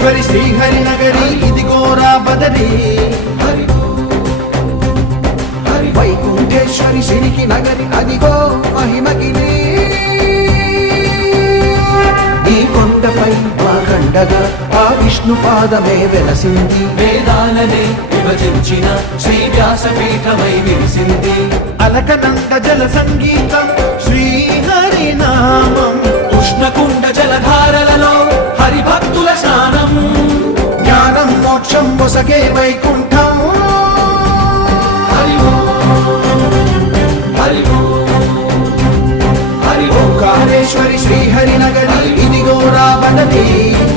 వెంకటేశ్వరి శ్రీహరి నగరి ఇదిగోరా బదరి వైకుంఠేశ్వరి సిరికి నగరి అదిగో మహిమగిరి ఈ కొండపై మాగండగా ఆ విష్ణు పాదమే వెలసింది వేదాలనే విభజించిన శ్రీ వ్యాసపీఠమై విరిసింది అలకనంద జల సంగీతం శ్రీహరి నామం ఉష్ణకుండ జలధారలలో హరిభక్తుల స్నానం జ్ఞానం మోక్షం మొసగే వైకుంఠ